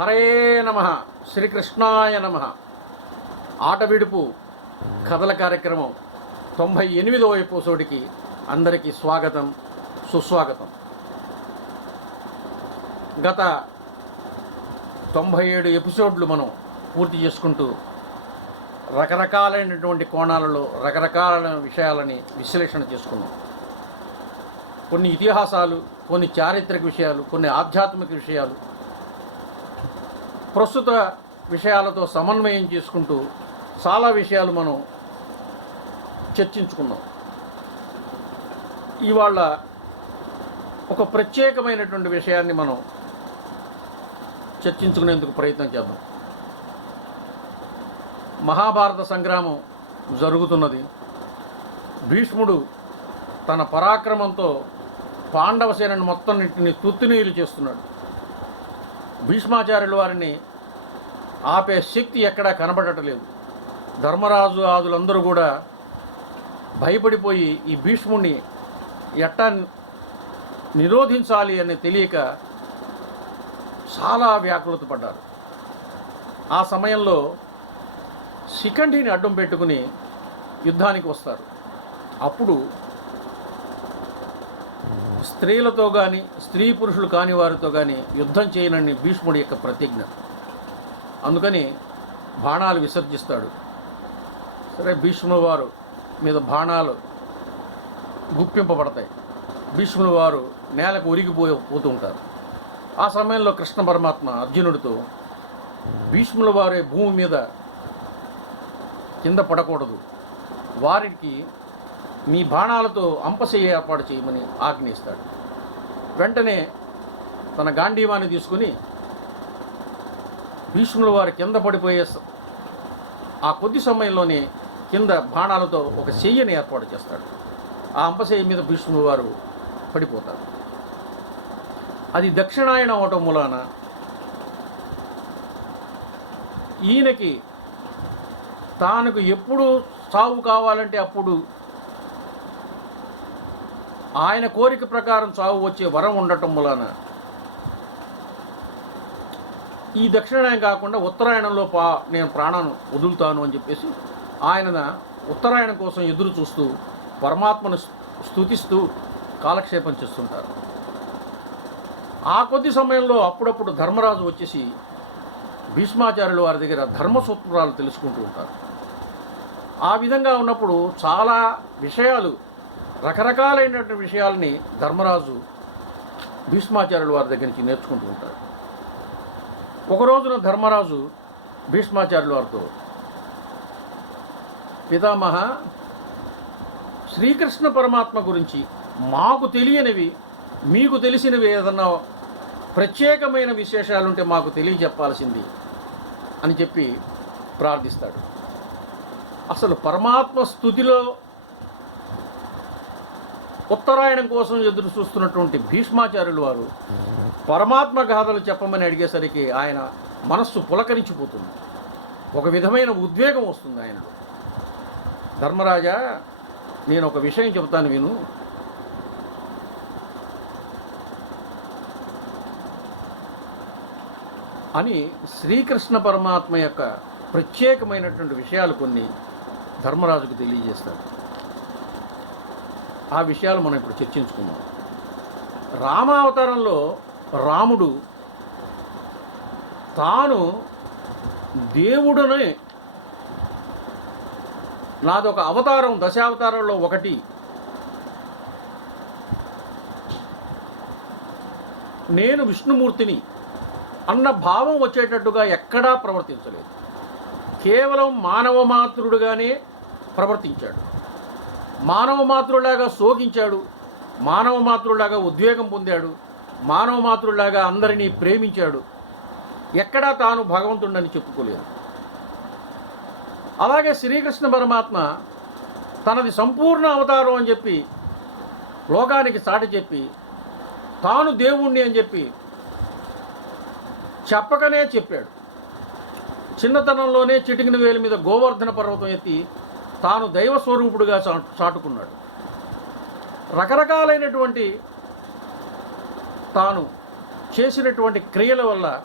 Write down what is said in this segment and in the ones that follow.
హరే నమ, శ్రీకృష్ణాయ నమ. ఆట విడుపు కథల కార్యక్రమం 98వ ఎపిసోడ్కి అందరికీ స్వాగతం, సుస్వాగతం. గత 97 ఎపిసోడ్లు మనం పూర్తి చేసుకుంటూ రకరకాలైనటువంటి కోణాలలో రకరకాల విషయాలని విశ్లేషణ చేసుకున్నాం. కొన్ని ఇతిహాసాలు, కొన్ని చారిత్రక విషయాలు, కొన్ని ఆధ్యాత్మిక విషయాలు, ప్రస్తుత విషయాలతో సమన్వయం చేసుకుంటూ చాలా విషయాలు మనం చర్చించుకున్నాం. ఇవాళ ఒక ప్రత్యేకమైనటువంటి విషయాన్ని మనం చర్చించుకునేందుకు ప్రయత్నం చేద్దాం. మహాభారత సంగ్రామం జరుగుతున్నది. భీష్ముడు తన పరాక్రమంతో పాండవ సేనను మొత్తాన్నింటిని తుత్తునీలు చేస్తున్నాడు. భీష్మాచార్యుల వారిని ఆపే శక్తి ఎక్కడా కనబడటలేదు. ధర్మరాజు ఆదులందరూ కూడా భయపడిపోయి ఈ భీష్ముడిని ఎట్టా నిరోధించాలి అని తెలియక చాలా వ్యాకులత పడ్డారు. ఆ సమయంలో శిఖండిని అడ్డం పెట్టుకుని యుద్ధానికి వస్తారు. అప్పుడు స్త్రీలతో కానీ స్త్రీ పురుషులు కాని వారితో కానీ యుద్ధం చేయనని భీష్ముడి యొక్క ప్రతిజ్ఞ. అందుకని బాణాలు విసర్జిస్తాడు. సరే, భీష్ముల వారు మీద బాణాలు గుప్పింపబడతాయి. భీష్ముల వారు నేలకు పోతూ ఉంటారు. ఆ సమయంలో కృష్ణ పరమాత్మ అర్జునుడితో భీష్ముల వారే భూమి మీద కింద పడకూడదు, వారికి మీ బాణాలతో అంపశయ్య ఏర్పాటు చేయమని ఆజ్ఞయిస్తాడు. వెంటనే తన గాంధీవాన్ని తీసుకుని భీష్ముల వారు కింద పడిపోయే ఆ కొద్ది సమయంలోనే కింద బాణాలతో ఒక శయ్యని ఏర్పాటు చేస్తాడు. ఆ అంపశయ్య మీద భీష్ముల వారు పడిపోతారు. అది దక్షిణాయనం అవటం మూలాన ఈయనకి తానుకు ఎప్పుడు సావు కావాలంటే అప్పుడు ఆయన కోరిక ప్రకారం చావు వచ్చే వరం ఉండటం వలన ఈ దక్షిణాయనం కాకుండా ఉత్తరాయణంలో నేను ప్రాణాన్ని వదులుతాను అని చెప్పేసి ఆయన ఉత్తరాయణం కోసం ఎదురు చూస్తూ పరమాత్మను స్తుతిస్తూ కాలక్షేపం చేస్తుంటారు. ఆ కొద్ది సమయంలో అప్పుడప్పుడు ధర్మరాజు వచ్చేసి భీష్మాచార్యుల వారి దగ్గర ధర్మసూత్రాలు తెలుసుకుంటూ ఉంటారు. ఆ విధంగా ఉన్నప్పుడు చాలా విషయాలు, రకరకాలైనటువంటి విషయాలని ధర్మరాజు భీష్మాచార్యుల వారి దగ్గర నుంచి నేర్చుకుంటూ ఉంటాడు. ఒక రోజున ధర్మరాజు భీష్మాచార్యుల వారితో, పితామహ, శ్రీకృష్ణ పరమాత్మ గురించి మాకు తెలియనివి, మీకు తెలిసినవి ఏదన్నా ప్రత్యేకమైన విశేషాలుంటే మాకు తెలియజెప్పాల్సింది అని చెప్పి ప్రార్థిస్తాడు. అసలు పరమాత్మ స్తుతిలో ఉత్తరాయణం కోసం ఎదురు చూస్తున్నటువంటి భీష్మాచార్యుల వారు పరమాత్మ గాథలు చెప్పమని అడిగేసరికి ఆయన మనస్సు పులకరించిపోతుంది. ఒక విధమైన ఉద్వేగం వస్తుంది ఆయనలో. ధర్మరాజా, నేను ఒక విషయం చెబుతాను విను. అని శ్రీకృష్ణ పరమాత్మ యొక్క ప్రత్యేకమైనటువంటి విషయాలు కొన్ని ధర్మరాజుకు తెలియజేస్తాడు. ఆ విషయాలు మనం ఇప్పుడు చర్చించుకుందాం. రామావతారంలో రాముడు తాను దేవుడునే, నాదొక అవతారం, దశావతారంలో ఒకటి, నేను విష్ణుమూర్తిని అన్న భావం వచ్చేటట్టుగా ఎక్కడా ప్రవర్తించలేదు. కేవలం మానవ మాతృడుగానే ప్రవర్తించాడు. మానవ మాతృలాగా శోకించాడు, మానవ మాతృలాగా ఉద్వేగం పొందాడు, మానవ మాతృలాగా అందరినీ ప్రేమించాడు. ఎక్కడా తాను భగవంతుడని చెప్పుకోలేదు. అలాగే శ్రీకృష్ణ పరమాత్మ తనది సంపూర్ణ అవతారం అని చెప్పి లోకానికి చాటి చెప్పి తాను దేవుణ్ణి అని చెప్పి చెప్పకనే చెప్పాడు. చిన్నతనంలోనే చిటికిన వేలు మీద గోవర్ధన పర్వతం ఎత్తి తాను దైవస్వరూపుడుగా చాటుకున్నాడు. రకరకాలైనటువంటి తాను చేసినటువంటి క్రియల వల్ల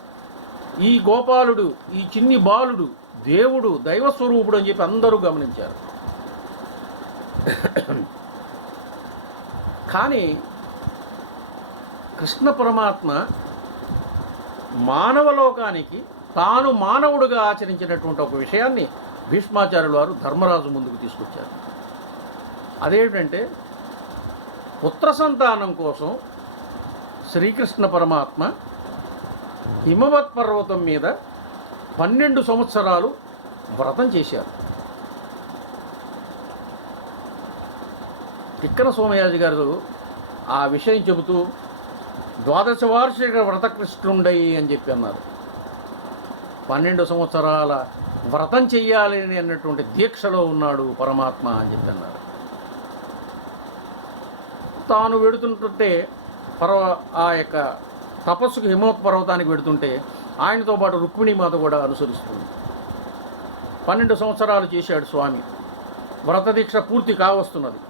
ఈ గోపాలుడు, ఈ చిన్ని బాలుడు దేవుడు, దైవస్వరూపుడు అని చెప్పి అందరూ గమనించారు. కానీ కృష్ణ పరమాత్మ మానవలోకానికి తాను మానవుడుగా ఆచరించినటువంటి ఒక విషయాన్ని భీష్మాచార్యుల వారు ధర్మరాజు ముందుకు తీసుకొచ్చారు. అదేంటంటే పుత్ర సంతానం కోసం శ్రీకృష్ణ పరమాత్మ హిమవత్ పర్వతం మీద 12 సంవత్సరాలు వ్రతం చేశారు. తిక్కన సోమయాజి గారు ఆ విషయం చెబుతూ 12 వార్షిక వ్రతకృష్ణుండై అని చెప్పి అన్నారు. 12 సంవత్సరాల వ్రతం చెయ్యాలని అన్నటువంటి దీక్షలో ఉన్నాడు పరమాత్మ అని చెప్పి అన్నారు. తాను వెడుతుంటే ఆ యొక్క తపస్సుకు హిమవత్ పర్వతానికి వెడుతుంటే ఆయనతో పాటు రుక్మిణీమాత కూడా అనుసరిస్తుంది. 12 సంవత్సరాలు చేశాడు స్వామి. వ్రతదీక్ష పూర్తి కావస్తున్నది.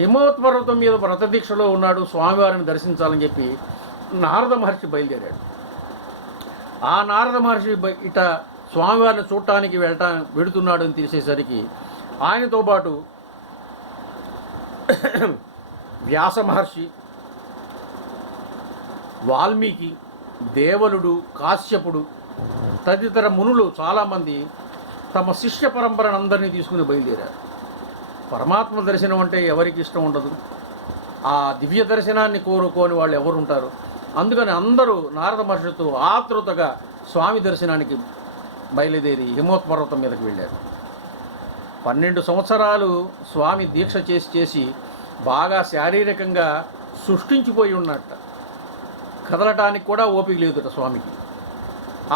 హిమవత్ పర్వతం మీద వ్రతదీక్షలో ఉన్నాడు, స్వామివారిని దర్శించాలని చెప్పి నారద మహర్షి బయలుదేరాడు. ఆ నారద మహర్షి ఇట స్వామివారిని చూడటానికి వెడుతున్నాడు అని తెలిసేసరికి ఆయనతో పాటు వ్యాస మహర్షి, వాల్మీకి, దేవలుడు, కాశ్యపుడు తదితర మునులు చాలామంది తమ శిష్య పరంపరను అందరినీ తీసుకుని బయలుదేరారు. పరమాత్మ దర్శనం అంటే ఎవరికి ఇష్టం ఉండదు? ఆ దివ్య దర్శనాన్ని కోరుకోని వాళ్ళు ఎవరు ఉంటారు? అందుకని అందరూ నారద మహర్షితో ఆతృతగా స్వామి దర్శనానికి బయలుదేరి హిమవత్ పర్వతం మీదకి వెళ్ళారు. 12 సంవత్సరాలు స్వామి దీక్ష చేసి బాగా శారీరకంగా సృష్టించిపోయి ఉన్నట్ట. కదలటానికి కూడా ఓపిక లేదుట స్వామికి.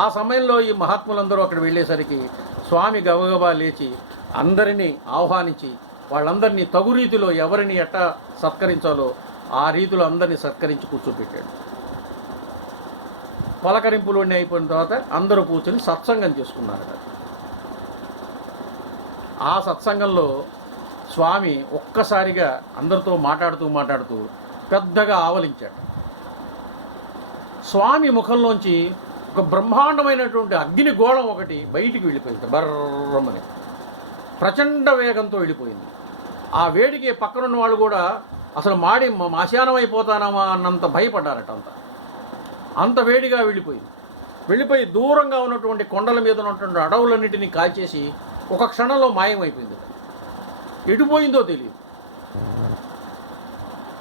ఆ సమయంలో ఈ మహాత్ములందరూ అక్కడ వెళ్ళేసరికి స్వామి గబగబా లేచి అందరినీ ఆహ్వానించి వాళ్ళందరినీ తగు రీతిలో ఎవరిని ఎట్టా సత్కరించాలో ఆ రీతిలో అందరినీ సత్కరించి కూర్చోబెట్టాడు. పలకరింపులు అన్నీ అయిపోయిన తర్వాత అందరూ కూర్చొని సత్సంగం చేసుకున్నారు. ఆ సత్సంగంలో స్వామి ఒక్కసారిగా అందరితో మాట్లాడుతూ పెద్దగా ఆవలించాడు. స్వామి ముఖంలోంచి ఒక బ్రహ్మాండమైనటువంటి అగ్ని గోళం ఒకటి బయటికి వెళ్ళిపోయింది. బర్రమని ప్రచండ వేగంతో వెళ్ళిపోయింది. ఆ వేడికి పక్కనున్న వాళ్ళు కూడా అసలు మాశానం అయిపోతానామా అన్నంత భయపడ్డారట. అంత వేడిగా వెళ్ళిపోయి దూరంగా ఉన్నటువంటి కొండల మీద ఉన్నటువంటి అడవులన్నింటినీ కాల్చేసి ఒక క్షణంలో మాయమైపోయింది. ఎటుపోయిందో తెలియదు.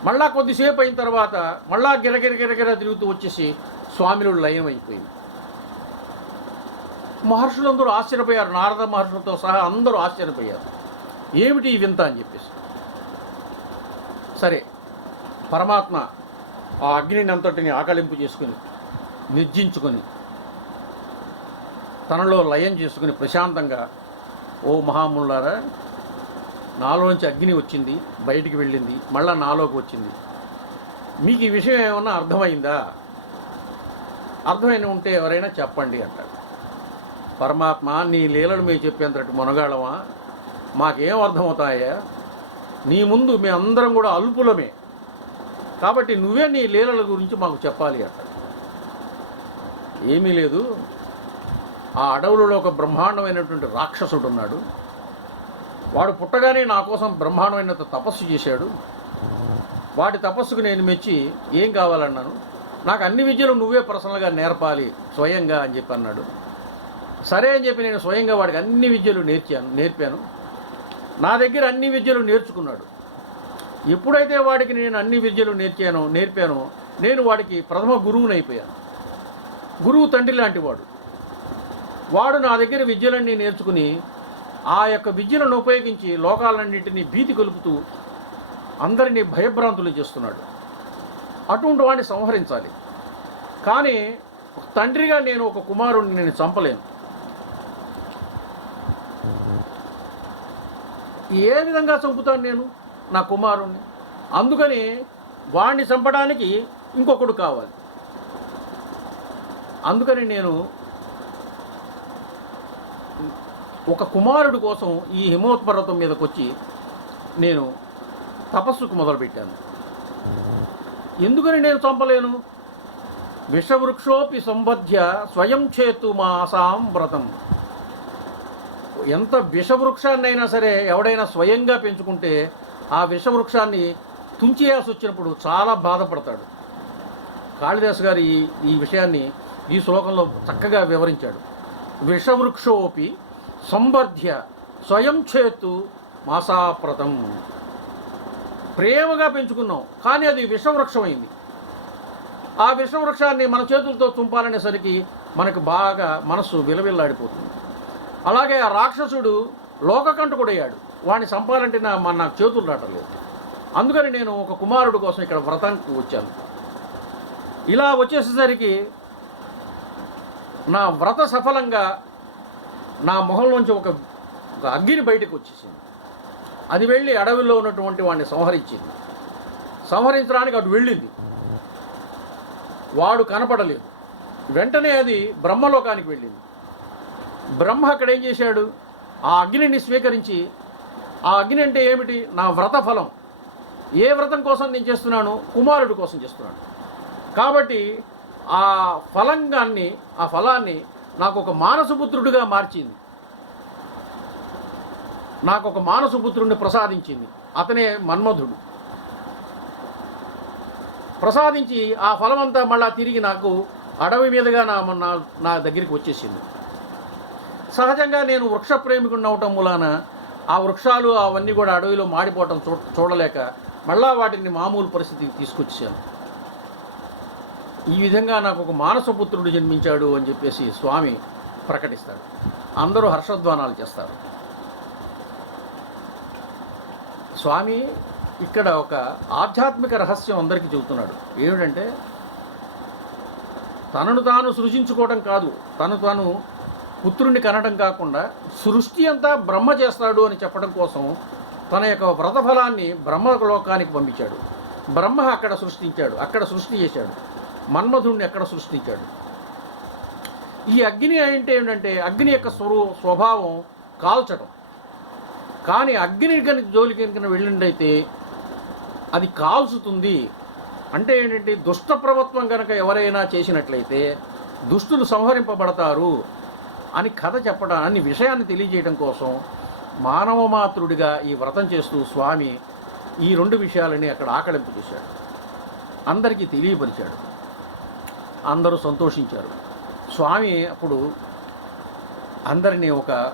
మళ్ళా కొద్దిసేపు అయిన తర్వాత మళ్ళా గిరగిర తిరుగుతూ వచ్చేసి స్వామిలో లయం అయిపోయింది. మహర్షులందరూ ఆశ్చర్యపోయారు. నారద మహర్షులతో సహా అందరూ ఆశ్చర్యపోయారు. ఏమిటి ఈ వింత అని చెప్పేసి. సరే, పరమాత్మ ఆ అగ్నిని అంతటిని ఆకలింపు చేసుకుని నిర్జించుకొని తనలో లయం చేసుకుని ప్రశాంతంగా, ఓ మహామునులారా, నాలోంచి అగ్ని వచ్చింది, బయటికి వెళ్ళింది, మళ్ళా నాలోకి వచ్చింది. మీకు ఈ విషయం ఏమన్నా అర్థమైందా? అర్థమైన ఉంటే ఎవరైనా చెప్పండి అంటాడు. పరమాత్మ, నీ లీలలు మేము చెప్పేంతటి మునగాళమా? మాకేం అర్థమవుతాయా? నీ ముందు మేము అందరం కూడా అల్పులమే, కాబట్టి నువ్వే నీ లీలల గురించి మాకు చెప్పాలి అంటాడు. ఏమీ లేదు, ఆ అడవులలో ఒక బ్రహ్మాండమైనటువంటి రాక్షసుడు ఉన్నాడు. వాడు పుట్టగానే నా కోసం బ్రహ్మాండమైనంత తపస్సు చేశాడు. వాడి తపస్సుకు నేను మెచ్చి ఏం కావాలన్నాను, నాకు అన్ని విద్యలు నువ్వే పర్సనల్గా నేర్పాలి స్వయంగా అని చెప్పి అన్నాడు. సరే అని చెప్పి నేను స్వయంగా వాడికి అన్ని విద్యలు నేర్పాను. నా దగ్గర అన్ని విద్యలు నేర్చుకున్నాడు. ఎప్పుడైతే వాడికి నేను అన్ని విద్యలు నేర్పానో నేను వాడికి ప్రథమ గురువునైపోయాను. గురువు తండ్రి లాంటి వాడు నా దగ్గర విద్యలన్నీ నేర్చుకుని ఆ యొక్క విద్యలను ఉపయోగించి లోకాలన్నింటినీ భీతి కలుపుతూ అందరినీ భయభ్రాంతులు చేస్తున్నాడు. అటువంటి వాడిని సంహరించాలి. కానీ తండ్రిగా నేను ఒక కుమారుణ్ణి నేను చంపలేను. ఏ విధంగా చంపుతాను నేను నా కుమారుణ్ణి? అందుకని వాడిని చంపడానికి ఇంకొకడు కావాలి. అందుకని నేను ఒక కుమారుడు కోసం ఈ హిమవత్ పర్వతం మీదకి వచ్చి నేను తపస్సుకు మొదలుపెట్టాను. ఎందుకని నేను చంపలేను? విషవృక్షోపి సంబధ్య స్వయం చేతు మాసాం వ్రతం. ఎంత విషవృక్షాన్నైనా సరే ఎవడైనా స్వయంగా పెంచుకుంటే ఆ విషవృక్షాన్ని తుంచేయాల్సి వచ్చినప్పుడు చాలా బాధపడతాడు. కాళిదాసు గారు ఈ విషయాన్ని ఈ శ్లోకంలో చక్కగా వివరించాడు. విషవృక్షోపి సంబధ్య స్వయం చేతు మాసాప్రతం. ప్రేమగా పెంచుకున్నాం కానీ అది విషవృక్షమైంది. ఆ విషవృక్షాన్ని మన చేతులతో తుంపాలనేసరికి మనకు బాగా మనస్సు విలవిల్లాడిపోతుంది. అలాగే ఆ రాక్షసుడు లోకకంటకుడయ్యాడు. వాడిని చంపాలంటే నాకు చేతులు రావట్లేదు. అందుకని నేను ఒక కుమారుడు కోసం ఇక్కడ వ్రతానికి వచ్చాను. ఇలా వచ్చేసేసరికి నా వ్రత సఫలంగా నా మొహంలోంచి ఒక అగ్ని బయటకు వచ్చేసింది. అది వెళ్ళి అడవిలో ఉన్నటువంటి వాడిని సంహరించింది. సంహరించడానికి అటు వెళ్ళింది. వాడు కనపడలేదు. వెంటనే అది బ్రహ్మలోకానికి వెళ్ళింది. బ్రహ్మ అక్కడ ఏం చేశాడు? ఆ అగ్నిని స్వీకరించి, ఆ అగ్ని అంటే ఏమిటి? నా వ్రత ఫలం. ఏ వ్రతం కోసం నేను చేస్తున్నాను? కుమారుడి కోసం చేస్తున్నాను. కాబట్టి ఆ ఫలాన్ని నాకు ఒక మానసపుత్రుడిగా మార్చింది. నాకు ఒక మానసపుత్రుడిని ప్రసాదించింది. అతనే మన్మధుడు. ప్రసాదించి ఆ ఫలమంతా మళ్ళా తిరిగి నాకు అడవి మీదుగా నా దగ్గరికి వచ్చేసింది. సహజంగా నేను వృక్ష ప్రేమికుడిని అవటం మూలాన ఆ వృక్షాలు అవన్నీ కూడా అడవిలో మాడిపోవటం చూడలేక మళ్ళా వాటిని మామూలు పరిస్థితికి తీసుకొచ్చాను. ఈ విధంగా నాకు ఒక మానసపుత్రుడు జన్మించాడు అని చెప్పేసి స్వామి ప్రకటిస్తాడు. అందరూ హర్షధ్వానాలు చేస్తారు. స్వామి ఇక్కడ ఒక ఆధ్యాత్మిక రహస్యం అందరికీ చెబుతున్నాడు. ఏమిటంటే తనను తాను సృజించుకోవడం కాదు, తాను పుత్రుణ్ణి కనడం కాకుండా సృష్టి అంతా బ్రహ్మ చేస్తాడు అని చెప్పడం కోసం తన యొక్క వ్రతఫలాన్ని బ్రహ్మలోకానికి పంపించాడు. బ్రహ్మ అక్కడ సృష్టించాడు, అక్కడ సృష్టి చేశాడు. మన్మధుడిని అక్కడ సృష్టించాడు. ఈ అగ్ని అంటే ఏంటంటే అగ్ని యొక్క స్వభావం కాల్చడం. కానీ అగ్ని కనుక జోలికి కనుక వెళ్ళిండైతే అది కాల్చుతుంది. అంటే ఏంటంటే దుష్ట ప్రవత్వం కనుక ఎవరైనా చేసినట్లయితే దుష్టులు సంహరింపబడతారు అని కథ చెప్పడాన్ని విషయాన్ని తెలియజేయడం కోసం మానవ మాతృడిగా ఈ వ్రతం చేస్తూ స్వామి ఈ రెండు విషయాలని అక్కడ ఆకళింపు చేశాడు. అందరికీ తెలియపరిచాడు. అందరూ సంతోషించారు. స్వామి అప్పుడు అందరినీ ఒక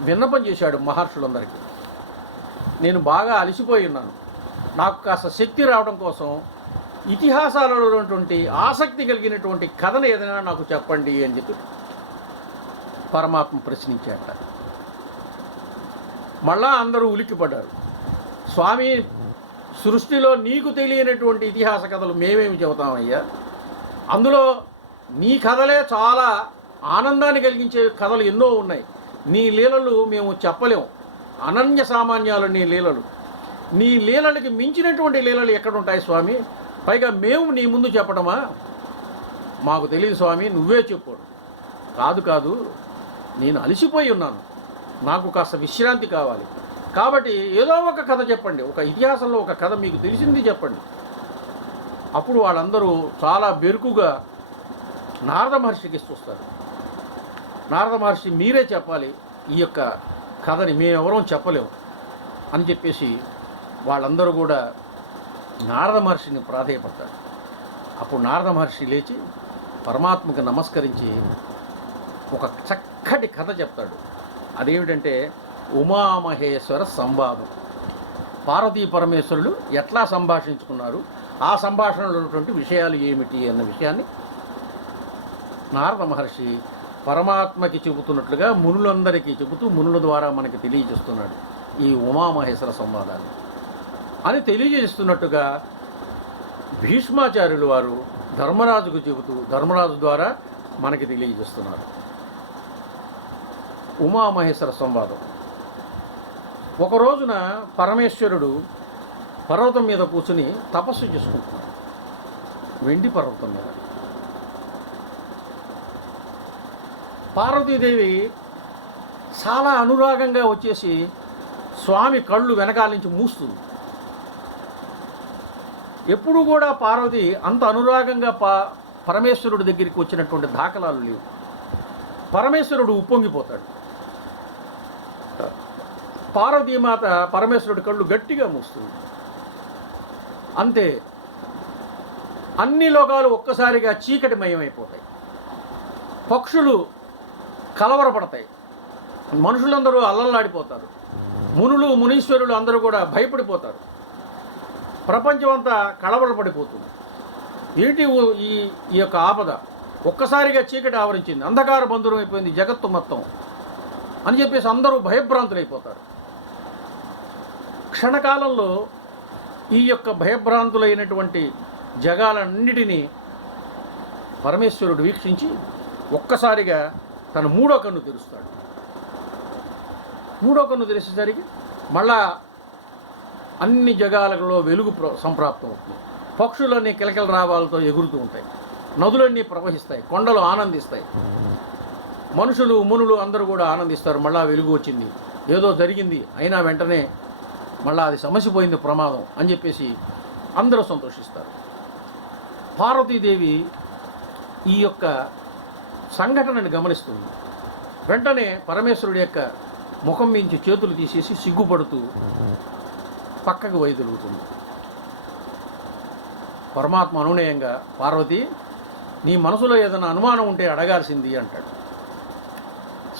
విన్నపం చేశాడు మహర్షులందరికీ. నేను బాగా అలసిపోయి ఉన్నాను. నాకు కాస్త శక్తి రావడం కోసం ఇతిహాసాలలో ఉన్నటువంటి ఆసక్తి కలిగినటువంటి కథను ఏదైనా నాకు చెప్పండి అని చెప్పి పరమాత్మ ప్రశ్నించాట. మళ్ళా అందరూ ఉలిక్కిపడ్డారు. స్వామి, సృష్టిలో నీకు తెలియనటువంటి ఇతిహాస కథలు మేమేమి చెబుతామయ్యా? అందులో నీ కథలే చాలా ఆనందాన్ని కలిగించే కథలు ఎన్నో ఉన్నాయి. నీ లీలలు మేము చెప్పలేము. అనన్య సామాన్యాలు నీ లీలలు. నీ లీలలకి మించినటువంటి లీలలు ఎక్కడుంటాయి స్వామి? పైగా మేము నీ ముందు చెప్పడమా? మాకు తెలియదు స్వామి, నువ్వే చెప్పు. కాదు, నేను అలసిపోయి ఉన్నాను, నాకు కాస్త విశ్రాంతి కావాలి. కాబట్టి ఏదో ఒక కథ చెప్పండి, ఒక ఇతిహాసంలో ఒక కథ మీకు తెలిసింది చెప్పండి. అప్పుడు వాళ్ళందరూ చాలా బెరుకుగా నారద మహర్షికి చూస్తారు. నారద మహర్షి, మీరే చెప్పాలి ఈ యొక్క కథని, మేమెవరూ చెప్పలేము అని చెప్పేసి వాళ్ళందరూ కూడా నారద మహర్షిని ప్రాధేయపడతారు. అప్పుడు నారద మహర్షి లేచి పరమాత్మకు నమస్కరించి ఒక చక్కటి కథ చెప్తాడు. అదేమిటంటే ఉమామహేశ్వర సంవాదం. పార్వతీ పరమేశ్వరులు ఎట్లా సంభాషించుకున్నారు, ఆ సంభాషణలో ఉన్నటువంటి విషయాలు ఏమిటి అన్న విషయాన్ని నారద మహర్షి పరమాత్మకి చెబుతున్నట్లుగా మునులందరికీ చెబుతూ మునుల ద్వారా మనకి తెలియజేస్తున్నాడు ఈ ఉమామహేశ్వర సంవాదాన్ని. అని తెలియజేస్తున్నట్టుగా భీష్మాచార్యులు వారు ధర్మరాజుకు చెబుతూ ధర్మరాజు ద్వారా మనకి తెలియజేస్తున్నారు ఉమామహేశ్వర సంవాదం. ఒక రోజున పరమేశ్వరుడు పర్వతం మీద కూర్చుని తపస్సు చేసుకుంటున్నాడు. వెండి పర్వతం మీద. పార్వతీదేవి చాలా అనురాగంగా వచ్చేసి స్వామి కళ్ళు వెనకాల నుంచి మూస్తుంది. ఎప్పుడు కూడా పార్వతి అంత అనురాగంగా పరమేశ్వరుడి దగ్గరికి వచ్చినటువంటి దాఖలాలు లేవు. పరమేశ్వరుడు ఉప్పొంగిపోతాడు. పార్వతీమాత పరమేశ్వరుడి కళ్ళు గట్టిగా మూస్తుంది. అంతే, అన్ని లోకాలు ఒక్కసారిగా చీకటిమయమైపోతాయి. పక్షులు కలవరపడతాయి. మనుషులందరూ అల్లల్లాడిపోతారు. మునులు మునీశ్వరులు అందరూ కూడా భయపడిపోతారు. ప్రపంచం అంతా కలవరపడిపోతుంది. ఏంటి ఈ ఈ యొక్క ఆపద? ఒక్కసారిగా చీకటి ఆవరించింది, అంధకార బంధురం అయిపోయింది జగత్తు మొత్తం అని చెప్పేసి అందరూ భయభ్రాంతులైపోతారు. క్షణకాలంలో ఈ యొక్క భయభ్రాంతులైనటువంటి జగాలన్నిటినీ పరమేశ్వరుడు వీక్షించి ఒక్కసారిగా తన మూడో కన్ను తెరుస్తాడు. మూడో కన్ను తెరిచేసరికి మళ్ళా అన్ని జగాలలో వెలుగు సంప్రాప్తం అవుతుంది. పక్షులన్నీ కిలకిల రావాలతో ఎగురుతూ ఉంటాయి. నదులన్నీ ప్రవహిస్తాయి. కొండలు ఆనందిస్తాయి. మనుషులు మునులు అందరూ కూడా ఆనందిస్తారు. మళ్ళా వెలుగు వచ్చింది, ఏదో జరిగింది, అయినా వెంటనే మళ్ళా అది సమసిపోయింది, ప్రమాదం అని చెప్పేసి అందరూ సంతోషిస్తారు. పార్వతీదేవి ఈ యొక్క సంఘటనని గమనిస్తుంది. వెంటనే పరమేశ్వరుడి యొక్క ముఖం మించి చేతులు తీసేసి సిగ్గుపడుతూ పక్కకు వైదొలుగుతుంది. పరమాత్మ అనునయంగా, పార్వతి, నీ మనసులో ఏదైనా అనుమానం ఉంటే అడగాల్సింది అంటాడు.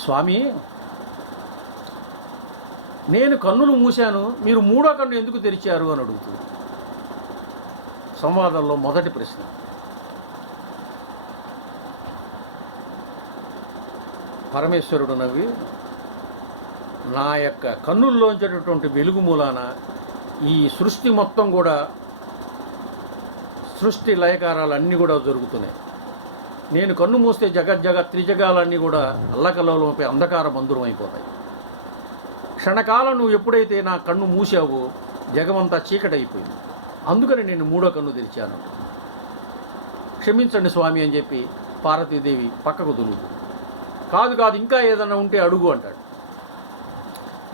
స్వామి, నేను కన్నులు మూశాను, మీరు మూడో కన్ను ఎందుకు తెరిచారు అని అడుగుతుంది. సంవాదంలో మొదటి ప్రశ్న. పరమేశ్వరుడు నవ్వి, నా యొక్క కన్నుల్లోంచేటటువంటి వెలుగు మూలాన ఈ సృష్టి మొత్తం కూడా, సృష్టి లయకారాలన్నీ కూడా జరుగుతున్నాయి. నేను కన్ను మూస్తే త్రిజగాలన్నీ కూడా అల్లకల్లోపై అంధకార బంధురం అయిపోతాయి. క్షణకాలం నువ్వు ఎప్పుడైతే నా కన్ను మూసావో జగమంతా చీకటైపోయింది. అందుకని నేను మూడో కన్ను తెరిచాను. క్షమించండి స్వామి అని చెప్పి పార్వతీదేవి పక్కకు దులుగుతుంది. కాదు కాదు, ఇంకా ఏదన్నా ఉంటే అడుగు అంటాడు.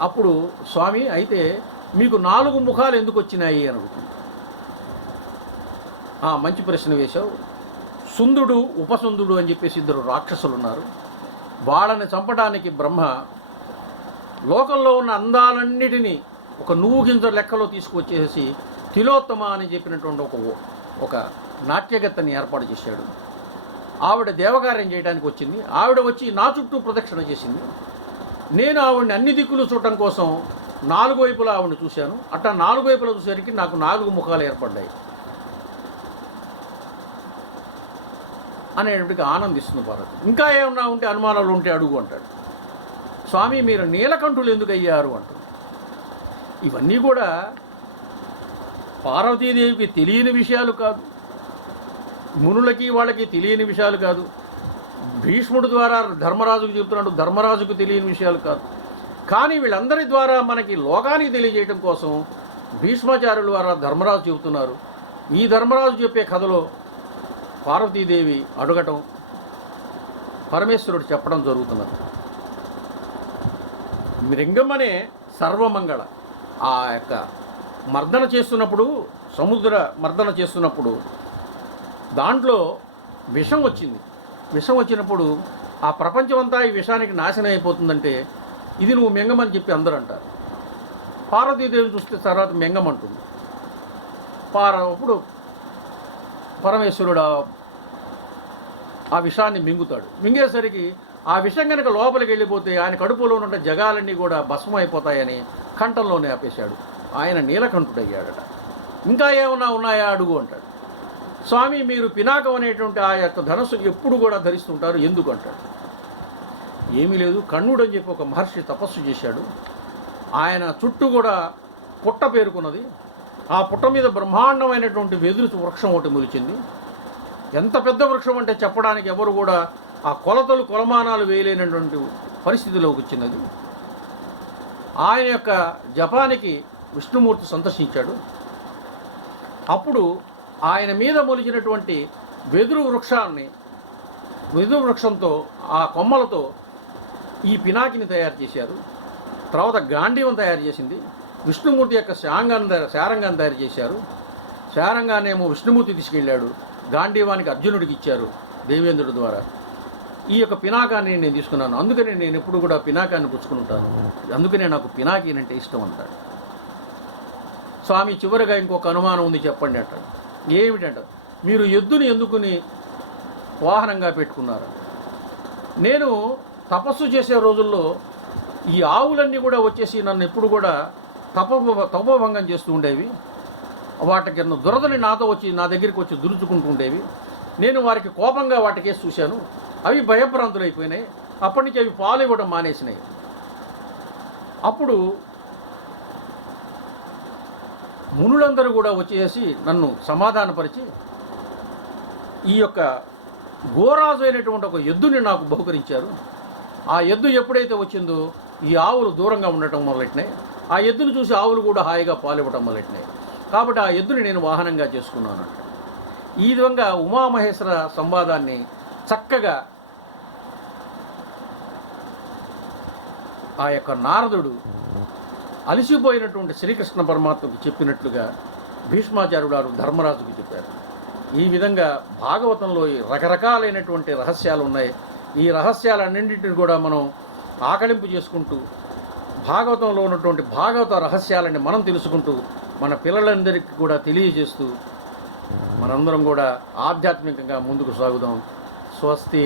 అప్పుడు స్వామి, అయితే మీకు 4 ముఖాలు ఎందుకు వచ్చినాయి అని అడుగుతుంది. మంచి ప్రశ్న వేశావు. సుందుడు, ఉపసుందుడు అని చెప్పేసి 2 రాక్షసులు ఉన్నారు. వాళ్ళని చంపడానికి బ్రహ్మ లోకంలో ఉన్న అందాలన్నిటినీ ఒక నువ్వు గింజ లెక్కలో తీసుకువచ్చేసి తిలోత్తమ అని చెప్పినటువంటి ఒక నాట్యగత్తని ఏర్పాటు చేశాడు. ఆవిడ దేవకార్యం చేయడానికి వచ్చింది. ఆవిడ వచ్చి నా చుట్టూ ప్రదక్షిణ చేసింది. నేను ఆవిడని అన్ని దిక్కులు చూడటం కోసం 4 వైపులా ఆవిడని చూశాను. అట్లా 4 వైపులా చూసేసరికి నాకు 4 ముఖాలు ఏర్పడ్డాయి అనేటికి ఆనందిస్తుంది పార్వతి. ఇంకా ఏమన్నా ఉంటే, అనుమానాలు ఉంటే అడుగు అంటాడు. స్వామి, మీరు నీలకంఠులు ఎందుకు అయ్యారు అంటుంది. ఇవన్నీ కూడా పార్వతీదేవికి తెలియని విషయాలు కాదు, మునులకి వాళ్ళకి తెలియని విషయాలు కాదు. భీష్ముడి ద్వారా ధర్మరాజుకు చెబుతున్నాడు, ధర్మరాజుకు తెలియని విషయాలు కాదు. కానీ వీళ్ళందరి ద్వారా మనకి లోకానికి తెలియజేయడం కోసం భీష్మాచార్యుల ద్వారా ధర్మరాజు చెబుతున్నారు. ఈ ధర్మరాజు చెప్పే కథలో పార్వతీదేవి అడగటం, పరమేశ్వరుడు చెప్పడం జరుగుతున్నది. మృంగమనే సర్వమంగళ ఆ యొక్క మర్దన చేస్తున్నప్పుడు, సముద్ర మర్దన చేస్తున్నప్పుడు దాంట్లో విషం వచ్చింది. విషం వచ్చినప్పుడు ఆ ప్రపంచమంతా ఈ విషానికి నాశనం అయిపోతుందంటే ఇది నువ్వు మెంగమని చెప్పి అందరూ అంటారు. పార్వతీదేవి చూస్తే తర్వాత మెంగమంటుంది. అప్పుడు పరమేశ్వరుడు ఆ విషాన్ని మింగుతాడు. మింగేసరికి ఆ విషం కనుక లోపలికి వెళ్ళిపోతే ఆయన కడుపులో ఉన్న జగాలన్నీ కూడా భస్మం అయిపోతాయని కంఠంలోనే ఆపేశాడు. ఆయన నీలకంఠుడయ్యాడట. ఇంకా ఏమన్నా ఉన్నాయా అడుగు అంటాడు. స్వామి, మీరు పినాకం అనేటువంటి ఆ యొక్క ధనస్సు ఎప్పుడు కూడా ధరిస్తుంటారు, ఎందుకు అంటాడు. ఏమీ లేదు, కణ్ణుడు అని చెప్పి ఒక మహర్షి తపస్సు చేశాడు. ఆయన చుట్టూ కూడా పుట్ట పేరుకున్నది. ఆ పుట్ట మీద బ్రహ్మాండమైనటువంటి వెదురు వృక్షం ఒకటి మొలిచింది. ఎంత పెద్ద వృక్షం అంటే చెప్పడానికి ఎవరు కూడా ఆ కొలమానాలు వేయలేనటువంటి పరిస్థితిలోకి వచ్చినది. ఆయన యొక్క జపానికి విష్ణుమూర్తి సందర్శించాడు. అప్పుడు ఆయన మీద మొలిచినటువంటి వెదురు వృక్షంతో, ఆ కొమ్మలతో ఈ పినాకిని తయారు చేశారు. తర్వాత గాంధీవం తయారు చేసింది. విష్ణుమూర్తి యొక్క శారంగాన్ని తయారు చేశారు. శారంగానేమో విష్ణుమూర్తి తీసుకెళ్ళాడు. గాంధీవానికి అర్జునుడికి ఇచ్చారు దేవేంద్రుడి ద్వారా. ఈ యొక్క పినాకాన్ని నేను తీసుకున్నాను, అందుకనే నేను ఎప్పుడు కూడా పినాకాన్ని పుచ్చుకుంటాను, అందుకనే నాకు పినాకీ అంటే ఇష్టం అంటాడు. స్వామి చివరిగా ఇంకొక అనుమానం ఉంది చెప్పండి అంటాడు. ఏమిటంటారు, మీరు ఎద్దుని ఎందుకుని వాహనంగా పెట్టుకున్నారు? నేను తపస్సు చేసే రోజుల్లో ఈ ఆవులన్నీ కూడా వచ్చేసి నన్ను ఎప్పుడు కూడా తపోభంగం చేస్తూ ఉండేవి. వాటికి దురదని నాతో వచ్చి నా దగ్గరికి వచ్చి దురుచుకుంటూ ఉండేవి. నేను వారికి కోపంగా వాటికేసి చూశాను, అవి భయభ్రాంతులు అయిపోయినాయి. అప్పటి నుంచి అవి పాలు ఇవ్వడం మానేసినాయి. అప్పుడు మునులందరూ కూడా వచ్చేసి నన్ను సమాధానపరిచి ఈ యొక్క గోరాజు అయినటువంటి ఒక ఎద్దుని నాకు బహుకరించారు. ఆ ఎద్దు ఎప్పుడైతే వచ్చిందో ఈ ఆవులు దూరంగా ఉండటం మొదలెట్టినాయి. ఆ ఎద్దును చూసి ఆవులు కూడా హాయిగా పాలివ్వటం మొదలెట్టినాయి. కాబట్టి ఆ ఎద్దుని నేను వాహనంగా చేసుకున్నాను. ఈ విధంగా ఉమామహేశ్వర సంవాదాన్ని చక్కగా ఆ యొక్క నారదుడు అలసిపోయినటువంటి శ్రీకృష్ణ పరమాత్మకు చెప్పినట్లుగా భీష్మాచార్యుడు గారు ధర్మరాజుకు చెప్పారు. ఈ విధంగా భాగవతంలో రకరకాలైనటువంటి రహస్యాలు ఉన్నాయి. ఈ రహస్యాలన్నింటిని కూడా మనం ఆకలింపు చేసుకుంటూ భాగవతంలో ఉన్నటువంటి భాగవత రహస్యాలని మనం తెలుసుకుంటూ మన పిల్లలందరికీ కూడా తెలియజేస్తూ మనందరం కూడా ఆధ్యాత్మికంగా ముందుకు సాగుదాం. స్వస్తి.